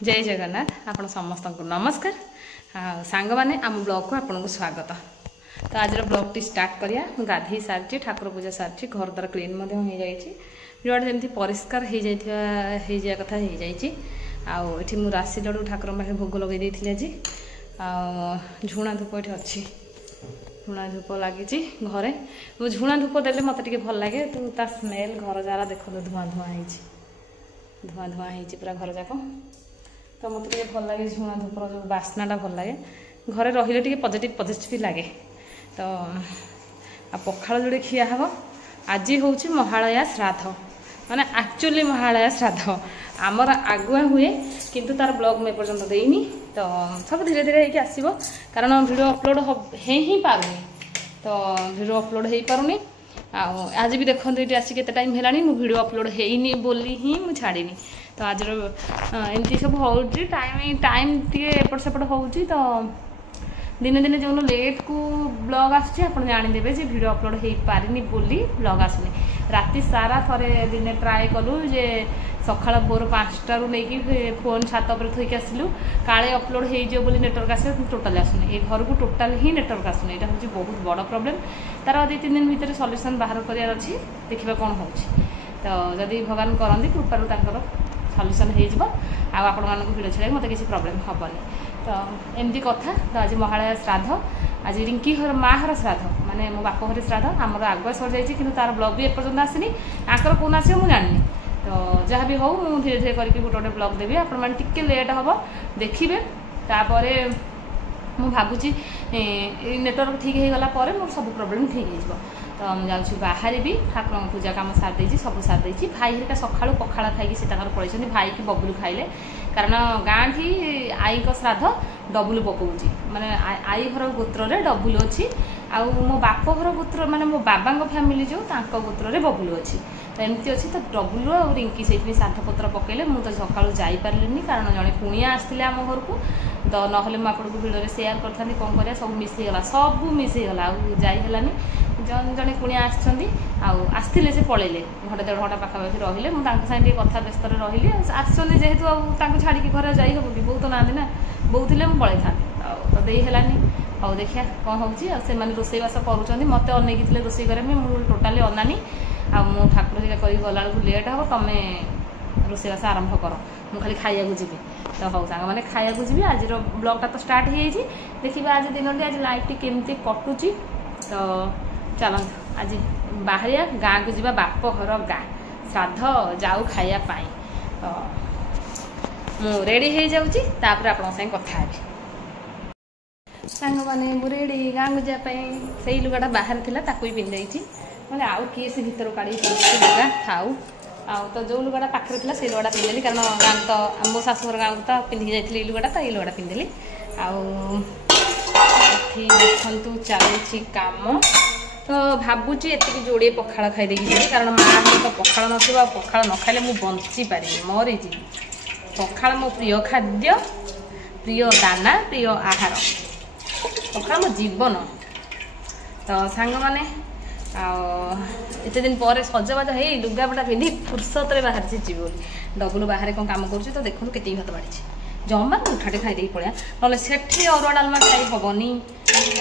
जय जगन्नाथ आपण समस्त को नमस्कार सांग माने आम ब्लॉग को आपन को स्वागत। तो आज ब्लॉग टी स्टार्ट करिया गाधी सारी ठाकुर पूजा सारी घर द्वार क्लीन हो जाइए जोड़ जमी परिष्कार हो जाए कथा हो जाइए आठी मु राशि लडू ठाकुर पाखे भोग लगे आज झुणा धूप ये अच्छी झुणा धूप लगी घरे झुणा धूप देले मत भल लगे तो ता स्मेल घर जारा देख धुआं धुआं पूरा घर जाक तो मत भल लगे झुणा धूपर जो बास्नाटा भल लगे घरे रही पॉजिटिव लगे। तो पखाल जोड़े खिया हम आज हूँ महालया श्राद्ध माने एक्चुअली महालया श्राद्ध आमर आगुआ हुए किंतु तार ब्लॉग में पर्यंत देनी तो सब धीरे धीरे होगी आसो कारण वीडियो अपलोड ही पारुनी तो वीडियो अपलोड हो पारुनी आज भी देखो ये आसिक केते टाइम है वीडियो अपलोड होनी बोली ही मुझे छाड़ीनी तो आज एमती सब हो टाइम टे एपट सेपट हो तो दिने दिने जो लेट को ब्लॉग आसुच्छे आप जानीदेवे जे वीडियो अपलोड हो पारिनी बोली ब्लॉग आसुनी राति सारा थरे दिने ट्राए कलु जे सकाळ भोर 5टारू नहीं फोन छात पर थोक आसलु काले अपलोड हो बोली नेटवर्क आसे टोटाल आसुनी ये घर को टोटाल ही नेटवर्क आसुनी यहाँ हूँ बहुत बड़ प्रॉब्लम तार 2-3 दिन भितर सॉल्यूशन बाहर करार अच्छी देखा कौन हो तो जदि भगवान करती कृपारू तांकर सॉल्यूशन हो आपण मानक भिडियो छाड़ा मत किसी प्रॉब्लम हेनी तो एमती कथा तो आज महालया श्राद्ध आज रिंकी माहर श्राद्ध माने मो बाप घर श्राद्ध आमर आगुआ सर जाइए कि तार ब्लॉग भी एपर्यंत आसनी आकर कौन आस मुझे जानी तो जहाँ भी हो मुझे धीरे धीरे करके गोटे गोटे ब्लॉग देवी आपण मैंने टिके लेट हम देखिए तापर मु भावुची नेटवर्क ठीक हो गला मोर सब प्रॉब्लम ठीक हो तो मुझे बाहर भी ठाकुर पूजा काम सारी सब सारी भाई हरिका सकाळू पखाड़ खाई पड़े भाई की बबुल खाइले कारण गाँ ठी आई श्राद्ध डबुल पकाऊँ माने आई घर गोत्र में डबुल अच्छी आ मो बाप घर गोत्र माने मो बाबा फैमिली जो गोत्र में बबुल अच्छी तो एमती अच्छी तो डबुल और रिंकी से श्राद्ध पत्र पकड़े मुझे सकाळू जापारे कारण जड़े कुणिया आसते आम घर को तो ना आपको भिडियो सेयार करी कौन कर सब मिसगला जाइलानी जन जड़े कुणिया आसते से पलैले घंटे 1.5 घंटा पाखापाखि रहिले मुझे कथा व्यस्त रही आसछन्ति जेहेतु छाड़ी घर जाई हम कि बहुत ना ना बहुत थे मुझे पलैथा तो देलानी हाउ देखिया कौन हो रोसईवास करुँच मत अनेक रोसई करें मुझे टोटाली अनानी मु ठाकुर कर गला लेट हम तुम्हें रोसईवास आरंभ कर मुझे खाली खाया जी तो हाउ सांग मैंने खाया जी आज ब्लॉगटा तो स्टार्ट हो देखा आज दिन आज लाइफ केमती कटुची तो चल आज बाहर गाँ को जीवा बाप घर गाँ श्राद्ध जाऊ खायापाई तो मु रेडी हो जाऊँगी आप कथा सांग मैंने मु रेडी गाँ को जावाई से लुगाटा बाहर था ताकू पिंधि जाइए मैंने आउ किए से भर काढ़ी लुगा थाऊ तो जो लुगाटा पाखे था से लुगाटा पिंधि कारण गाँ तो मो शाशुघर गाँव को तो पिंधि जाइए लुगाटा तो ये लुगाटा पिंधि देखु चलती काम तो भावुची एति जोड़े पखाड़ खाई कारण माँ तो पखाड़ ना पखाड़ न खाइले मुझे बंची पारि मरीजी पखाड़ मो प्रिय खाद्य प्रिय दाना प्रिय आहार पखाड़ मो जीवन तो सांग मैंने एत दिन पर सजबाज हो लुगापटा पिंधि फुर्सत बाहर जी बोली डबुल बाहर कौन कम कर तो देखो के भात बाढ़ी जमा उठाटे खाई पड़ा ना से अरुआ डालमा खाई हेनी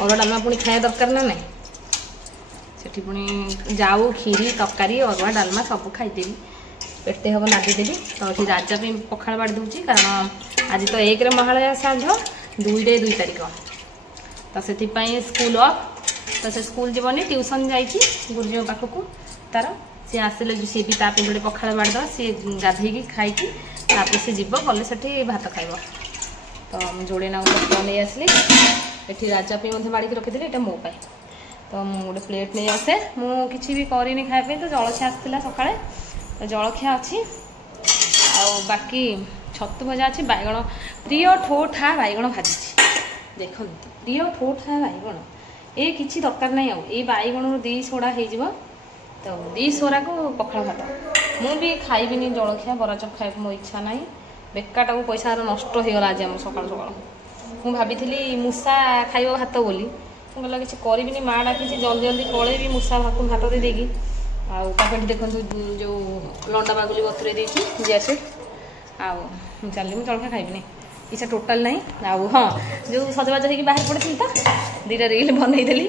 अरुआ डालमा पुणी खाया दरकार ना नहीं सेठी पुणी जाऊ खीरी तरकारी अरुआ डालमा सब खाईदेवी पेटे हम नादीदेवी तो ये राजा भी पखाड़ बाड़ी दूसरी कारण आज तो 1 महालया श्राद्ध 2 तारिख तो से स्कूल अफ तो से स्कूल जीवनी ट्यूशन जाइए गुरुजी पाखक तार सी आसिले सी भी ताप जोड़े पखाड़ बाड़ीद सी गाधे खाई सी जीव गले से भात खाइब तो जोड़े ना नहीं आसली ये राजा बाड़ी रखी यहाँ मो पाई तो मुझे गोटे प्लेट नहीं आसे मुझे भी करनी खायापी तो जलखिया आसाला सका तो जलखिया अच्छी बाकी छतु भजा अच्छी बैगण प्रिय ठोठा बैगण भाजी देखो प्रिय ठोठा बैगण ये किसी दरकार नहीं आई बैगण 2 सोड़ा हो तो 2 सोरा को पखाड़ भात मुझे खाइबी जलखिया बरा चप खाया मो इच्छा ना बेकारटा को पैसा नष्ट हो गला आज सका सका मुझे भाभी मूसा खाइब भात बोली मुझे किसी करी माँ डाकी जल्दी जल्दी पलैबी मूसा भात दे देगी आठ देखो जो लंडा बागुली बतुरे देखी जैसे आउ चल मुझे जलखा खाइबी इच्छा टोटाल नहीं आउ हाँ जो सजबाज होगी बाहर पड़ी तो दीटा रिल बनईदेली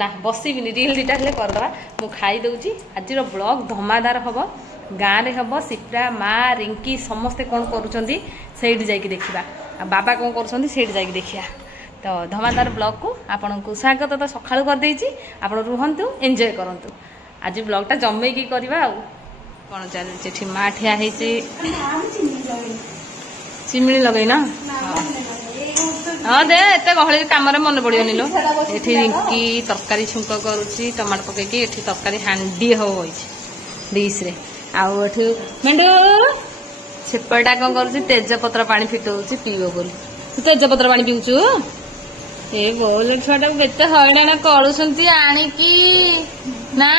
ना बसबिनी रिल दीटा हेल्ले करदे मुझे खाईदे आज ब्लॉग धमादार हम गाँव में हम सिप्रा माँ रिंकी समस्ते कौन करुँच देखा बाबा कौन कर देखा तो धमादार ब्लॉग को आपन को स्वागत तो सकाळु कर देछि आपण रुहंतु एंजॉय करंतु आज ब्लॉगटा जम्मेकी करवा कौन चलती माँ ठिया चिमिणी लगे ना हाँ दे एत गहली कम मन पड़ोनी लो ये रिंकी तरकारी छुंक करुच्ची टमाटो पकईकि ये तरकारी हांडी हम डिश रे आउ मेंढू सेपटा कौन कर तेजपत्र पानी फिटाऊँ पीब बोली तू तेजपत्र पानी पीऊचु ए बोल छुआटा केते हईराण करुंट आणिकी ना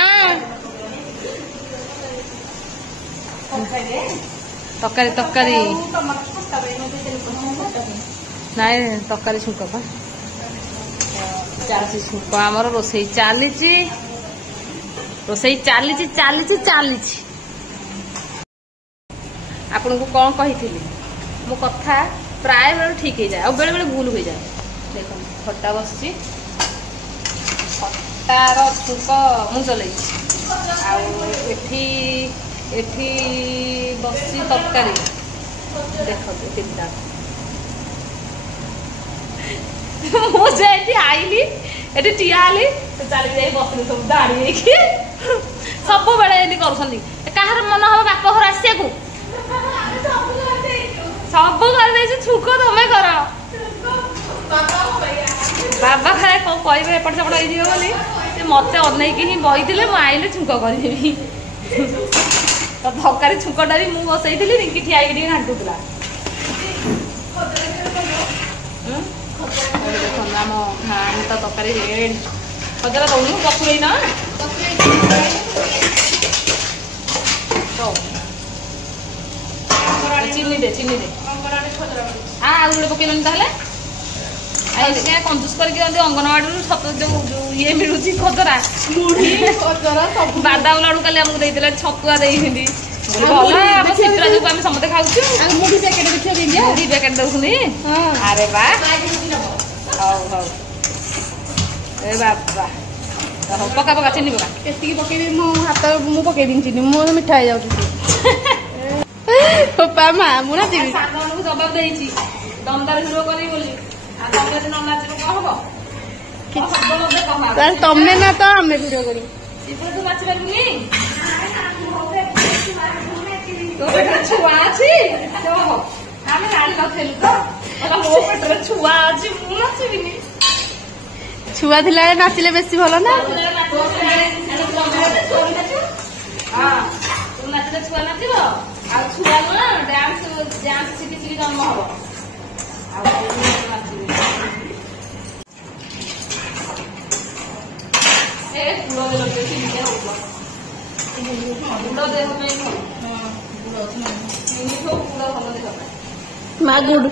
तरकारी तरकारी नाई तरकारी छुंक चलती छुंक आमर रोसई चली आपन को कौन कही मो कथा प्राय बेले ठीक हो जाए और बेले बेले भूल हो जाए देख खट्टा बस खटार छुंक मु चलई एठी बसी तरकारी देखते तीनटा मुझे आईली ये ठियाली चली जाए बसनी सब दाड़ी सब बेले कर कहार मन हम बाप घर आसिया सब कर छुक तमें कर बाबा खाए कौन कह एपट सेपट बोली मत अनईकि ही बही आईले छुंक करदेवी तो तरकारी छुंकटा भी मुझे बसई रिंकी ठिया घाटुला देखो आम घाम तो तरकारी रेड खजरा दौनी बतुरई ना चीनी दे आउ गोटे पकेलनि ताहले क्या कंजूस करके अंगनवाड़ी जो ये मिलूँ खजरा बादाम लाडू काली आमको देते छतुआ देती सिप्रा जो आम समस्त खाऊ मुढ़ी पैकेट दौनी अरे बा हौ हौ ए बाबा हौ पका पका चीनी पका के पकई मो हाथ मुझे पकई दी चीनी मो मिठा हो जाऊँ माँ मुझे जवाब दे दमदार हिरो करी बोली तमें ना तो आम भिडियो करी छुआ अच्छी छुआ थिला नाचिले बेसी भल ना नाचिले छुआ नाचब आ छुआ डांस शिखी जन्म हम माँ गुड़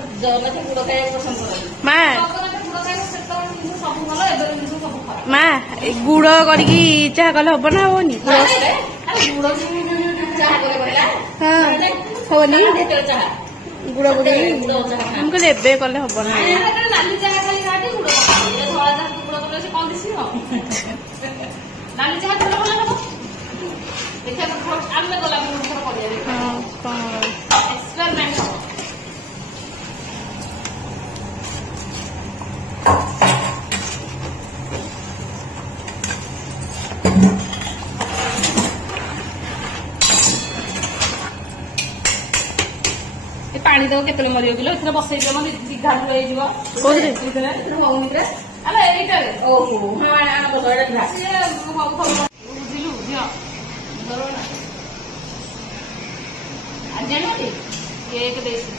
माँ गुड़ करके चाह कले हम ना हेनी हेनी गुड़ बुड़ी हमको एबे कले हम ना पानी देव के मरियो किलो इतने बसई दीघा केक देसी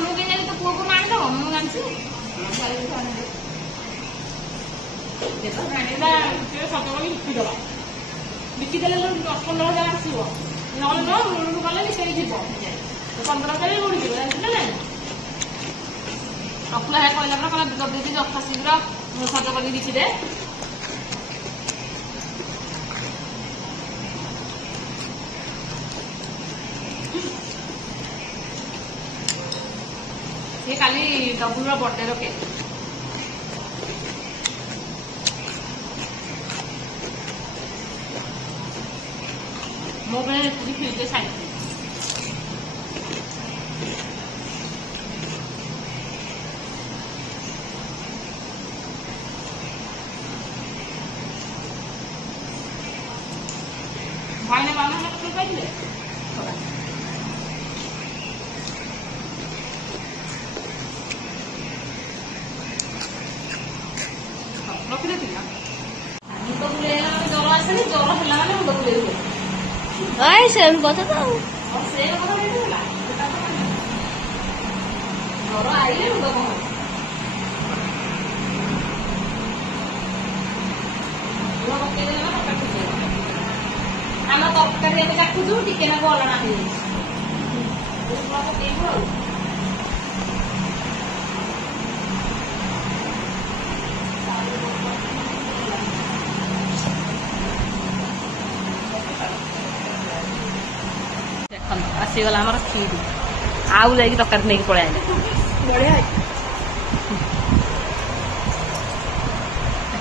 मुझे जानी तो पुआ को मान दो मुझे जानसी बिकिदेले 10-15 हजार आसो ना मुंडू गले निकली जीव 15 हजार उड़ी जानते ना अखला है कहला कहला जल्दी जथा शीघ्र सज कर बिकिदे ये काली डबुल बर्थडे रो केक मो बेले फिर साइड भाई ने माना है तो कर ले रखले दिला मुंड बुले ज्वर आसे ज्वर हला माने मुंड बुले आइ सेम कथा तो और सेम कथा देला ज्वर आइले मुंड को वो के देला ना काटू आम तरकारी एवं काटुचु टिके ना अलଣା देख आसीगला आम खीर आउ जा तरकारी नहीं पड़े बढ़िया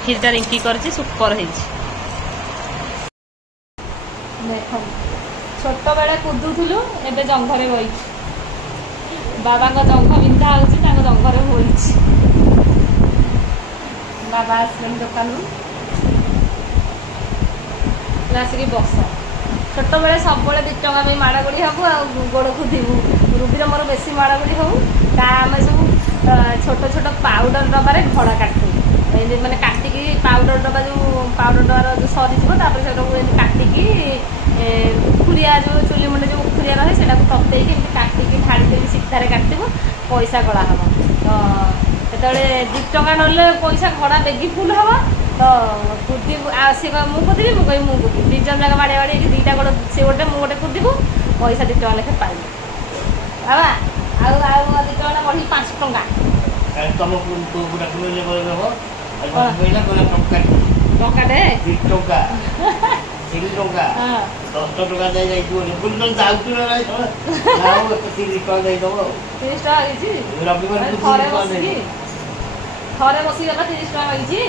खीरटा रिंकी कर सुपर है देख छोट बेले कुदुलु एबे जंघरे बई बाबा जंघ बिंधा हो जंघरे हो बाबा आसले दुकान आसिक बस छोट बेले सब 2 टंका में माड़ागुड़ी हबू आ गोड़ खुदबू रूबीर मोर बेसी माड़ागुड़ी हूँ आम सब छोट छोट पाउडर डबारे घड़ा काटू मैंने काटिकी पाउडर डबा जो पाउडर डबार जो सरीज से काटिकी उखुरिया जो चुली मुंडे जो उखुरिया रहे से ततेक काटिकी ढाड़ी देवी सीधार काटू पैसा गड़ा हम तो जो 2 टंका ना पैसा घड़ा बेगी फुल हम तो कुदी सी मुझे मुझे मुझे 2 जन जाक बाड़े बाड़े 2टा गोड़ सी गोटे मुझे कुदबू पैसा 2 टंका लेखे पाइबू बाबा आउ 2 टंका बढ़ी 5 टंका तुम टंकाटे 2 टंका 3 टंका 10 टंका दे जाई बुलबुल जाउतु ना 30 टंका दे दबो 30 टंका होइछि रविवार थरे बसी गला 30 टंका होइछि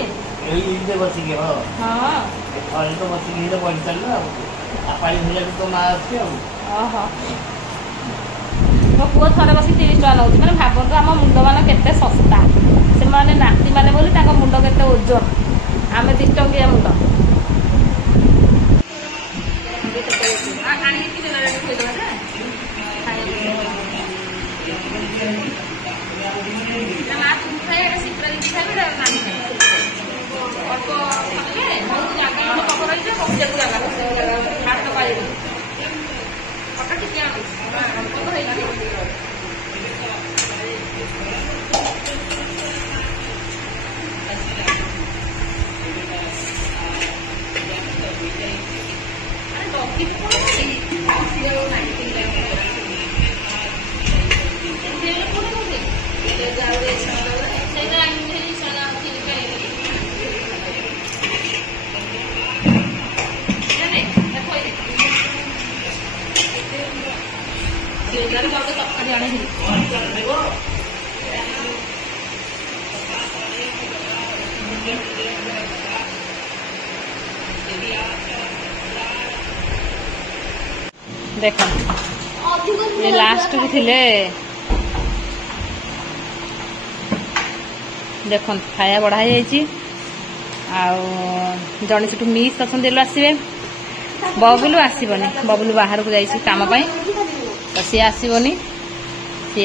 एई इनते बसी के हां थरे तो बसी के तो बन चल आपाई भेला तो मा आछे ओहो मो पुओ थरे बसी 30 टंका नउछि माने भाबंतु हम मुंड मान केते सस्ता से माने नाती माने बोली ताका मुंड केते ओजन आमे 2 टंकिया मुंड देख ये लास्ट भी थिले देख खाया बढ़ाई जड़े से मिस अच्छा आसवे बबुलू आसबनी बबुलू बाहर को जाइए काम तो सी आसबनी सी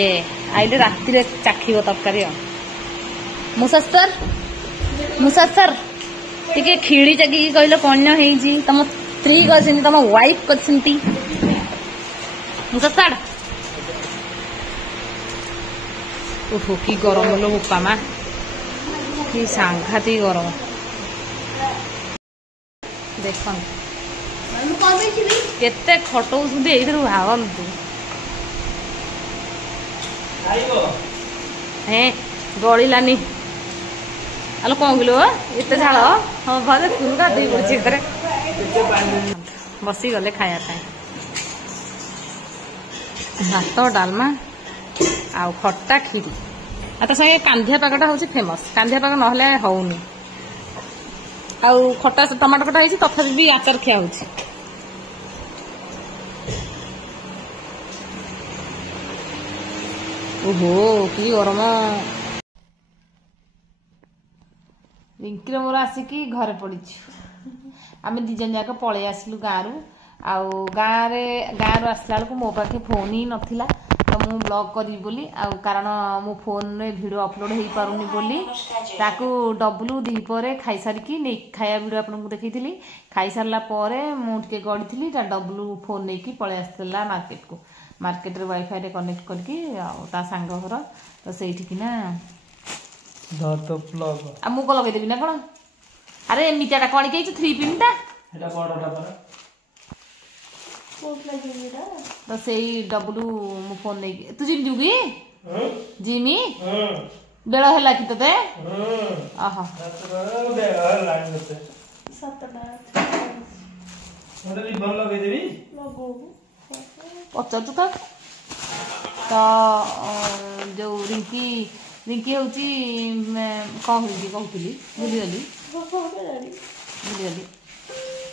आइले राति चाखिब तरकारी मुसर टे खिड़ी चाकी कहल कौन है तुम स्त्री कर तुम वाइफ कर मुसर ओहो कि गरम लो बोपा मा कि सांघातिक गरम देख केते खटौछुंती एइथरु भावन्तु हे गलिलानी आलो कौन किलो एते झाल हाँ भले फुल गाधी पड़ी बसी गले खाया भात डालमा ଆଉ ଖଟା କ୍ଷୀରି ଆଉ ତା ସାଙ୍ଗେ କାନ୍ଧିଆ ପାଗଟା ହେଉଛି ଫେମସ୍। କାନ୍ଧିଆ ପାଗ ନହେଲେ ହେଉନି। ଆଉ ଖଟା ଟମାଟୋ ଖଟା ହେଇଛି ତଥାପି ବି ଆଚାର ଖିଆ ହେଉଛି। ଓହୋ କି ଗରମ। ରିଙ୍କିର ମୋର ଆସିକି ଘରେ ପଡ଼ିଛୁ। ଆମେ ଦି ଜଣ ଯାକ ପଳେଇ ଆସିଲୁ ଗାଁରୁ। ଆଉ ଗାଁରୁ ଆସିଲା ବେଳକୁ ମୋ ପାଖେ ଫୋନ୍ ହିଁ ନଥିଲା। ତ ମୁଁ ବ୍ଲଗ୍ କରିବି ବୋଲି ଆଉ କାରଣ ମୋ ଫୋନ୍ରେ ଭିଡ଼ିଓ ଅପଲୋଡ଼ ହେଇପାରୁନି ବୋଲି ତାକୁ ଡବୁଲୁ ଦ୍ୱିପହରେ ଖାଇସାରିକି ନେଇ ଖାଇବା ଭିଡ଼ିଓ ଆପଣଙ୍କୁ ଦେଖେଇଥିଲି। ଖାଇସାରିଲା ପରେ ମୁଁ ଟିକେ ଗଡ଼ିଥିଲି ତା ଡବୁଲୁ ଫୋନ୍ ନେଇକି ପଳେଇ ଆସିଥିଲା ମାର୍କେଟକୁ। ମାର୍କେଟରେ ୱାଇଫାଇରେ କନେକ୍ଟ କରିକି ଆଉ ତା ସାଙ୍ଗ ଘର ତ ସେଇଠିକିନା ଆଉ ମୁଁ କଣ ଲଗେଇଦେବି ନା କଣ? ଆରେ ଏମିତିଟା କଣ ହେଇଛି 3 ପିନ୍ଟା ତ ସେଇ ଡବୁଲୁ ମୁଁ ଫୋନ୍ ନେଇକି ତୁ ଜିମି ଯିବୁ କି ଜିମି ବେଳ ହେଲା କି ତତେ? ଓହୋ ପଚାରୁଛୁ ତ ଯୋଉ ରିଙ୍କି ହଉଛି କଣ ରିଙ୍କି କହୁଥିଲି ଭୁଲିଗଲି।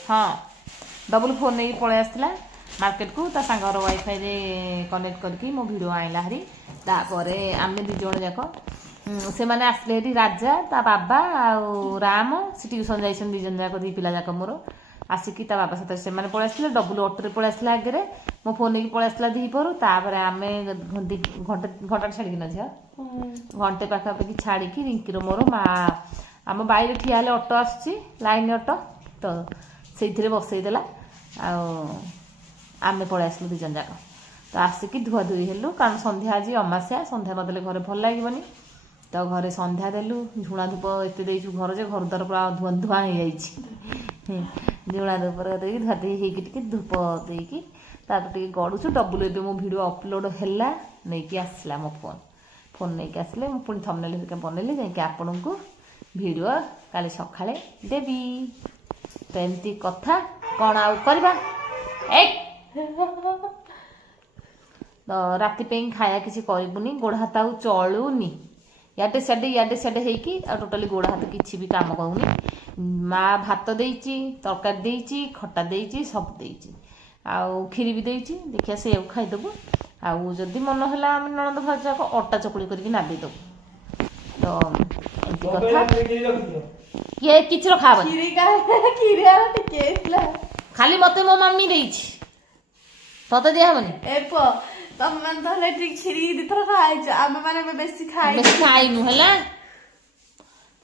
ହଁ ଡବୁଲ ଫୋନ୍ ନେଇକି ପଳେଇ ଆସିଥିଲା ମାର୍କେଟକୁ ତା ସାଙ୍ଗର ୱାଇଫାଇରେ କନେକ୍ଟ କରିକି ମୋ ଭିଡ଼ିଓ ଆଣିଲା ହାରି। ତାପରେ ଆମେ ଦି ଜଣ ଯାକ ସେମାନେ ଆସିଲେ ହେରି ରାଜା ତା ବାବା ଆଉ ରାମ ସେ ଟ୍ୟୁସନ୍ ଯାଇଛନ୍ତି ଦି ଜଣ ଯାକ ଦି ପିଲା ଯାକ ମୋର ଆସିକି ତା ବାବା ସହିତ ସେମାନେ ପଳେଇ ଆସିଥିଲେ। ଡବୁଲ ଅଟୋରେ ପଳେଇ ଆସିଲା ଆଗରେ ମୋ ଫୋନ୍ ନେଇକି ପଳେଇ ଆସିଥିଲା ଦ୍ୱିପହରୁ। ତାପରେ ଆମେ ଘଣ୍ଟା ଛାଡ଼ିକିନା ଝିଅ ଘଣ୍ଟେ ପାଖାପାଖି ଛାଡ଼ିକି ରିଙ୍କିର ମୋର ଆମ ବାଇରେ ଠିଆ ହେଲେ ଅଟୋ ଆସୁଛି ଲାଇନ୍ ଅଟୋ ତ ସେଇଥିରେ ବସେଇଦେଲା ଆଉ ଆମେ ପଳେଇ ଆସିଲୁ ଦି ଜଣ ଯାକ। ତ ଆସିକି ଧୁଆଧୁଇ ହେଲୁ କାରଣ ସନ୍ଧ୍ୟା ଆଜି ଅମାସ୍ୟା ସନ୍ଧ୍ୟା ନଦେଲେ ଘରେ ଭଲ ଲାଗିବନି। ତ ଘରେ ସନ୍ଧ୍ୟା ଦେଲୁ ଝୁଣା ଧୂପ ଏତେ ଦେଇଛୁ ଘର ଯେ ଘର ଦ୍ୱାର ପୁରା ଧୂଆଁ ଧୂଆଁ ହେଇଯାଇଛି। ଝୁଣା ଧୂପ ଦେଇକି ଧୁଆଧୁଇ ହେଇକି ଟିକେ ଧୂପ ଦେଇକି ତାପରେ ଟିକେ ଗଡ଼ୁଛୁ। ଡବୁଲ ଏବେ ମୋ ଭିଡ଼ିଓ ଅପଲୋଡ଼ ହେଲା ନେଇକି ଆସିଲା ମୋ ଫୋନ୍ ନେଇକି ଆସିଲେ ମୁଁ ପୁଣି ଥମ୍ବନେଲ୍ ହେରିକା ବନେଇଲି ଯାଇକି ଆପଣଙ୍କୁ ଭିଡ଼ିଓ କାଲି ସକାଳେ ଦେବି। ତ ଏମିତି କଥା କ'ଣ ଆଉ କରିବା। ତ ରାତି ପାଇଁ ଖାଇବା କିଛି କରିବୁନି ଗୋଡ଼ ହାତ ଆଉ ଚଳୁନି ଇଆଡ଼େ ସିଆଡ଼େ ହେଇକି ଆଉ ଟୋଟାଲି ଗୋଡ଼ ହାତ କିଛି ବି କାମ କରୁନି। ମା ଭାତ ଦେଇଛି ତରକାରୀ ଦେଇଛି ଖଟା ଦେଇଛି ସବୁ ଦେଇଛି ଆଉ କ୍ଷୀରି ବି ଦେଇଛି ଦେଖିଆ ସେଇଆକୁ ଖାଇଦେବୁ। ଆଉ ଯଦି ମନ ହେଲା ଆମେ ନଣନ୍ଦ ଭାଉଜ ଯାକ ଅଟା ଚକୁଳି କରିକି ନାଦି ଦେବୁ। ତ ଏମିତି କଥା କିଏ କିଛି ରଖା ହବନି ଖାଲି ମତେ ମୋ ମାମି ଦେଇଛି ତତେ ଦିଆହବନି। ବେଶୀ ଖାଇନୁ ହେଲା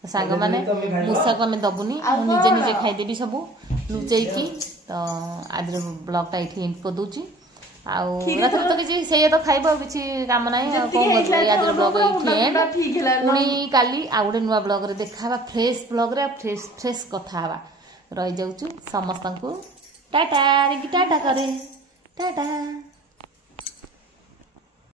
ସାଙ୍ଗମାନେ ମୂଷାକୁ ଆମେ ଦବୁନି ମୁଁ ନିଜେ ନିଜେ ଖାଇଦେବି ସବୁ ଲୁଚେଇକି। ତ ଆଜିର ବ୍ଲଗ୍ଟା ଏଇଠି ଏଣ୍ଡ କରିଦେଉଛି। ଆଉ ରାତିରେ ତ କିଛି ସେଇଆ ତ ଖାଇବ ଆଉ କିଛି କାମ ନାହିଁ। ଆଉ କ'ଣ କରିବ ଆଜିର ବ୍ଲଗ୍ ଏଇଠି ଏଣ୍ଡ। ପୁଣି କାଲି ଆଉ ଗୋଟେ ନୂଆ ବ୍ଲଗ୍ରେ ଦେଖାହେବା ଫ୍ରେଶ୍ ବ୍ଲଗ୍ରେ ଫ୍ରେଶ୍ କଥା ହେବା। ରହିଯାଉଛୁ ସମସ୍ତଙ୍କୁ ଟାଟା ରିଙ୍କି ଟାଟା କରେ ଟାଟା।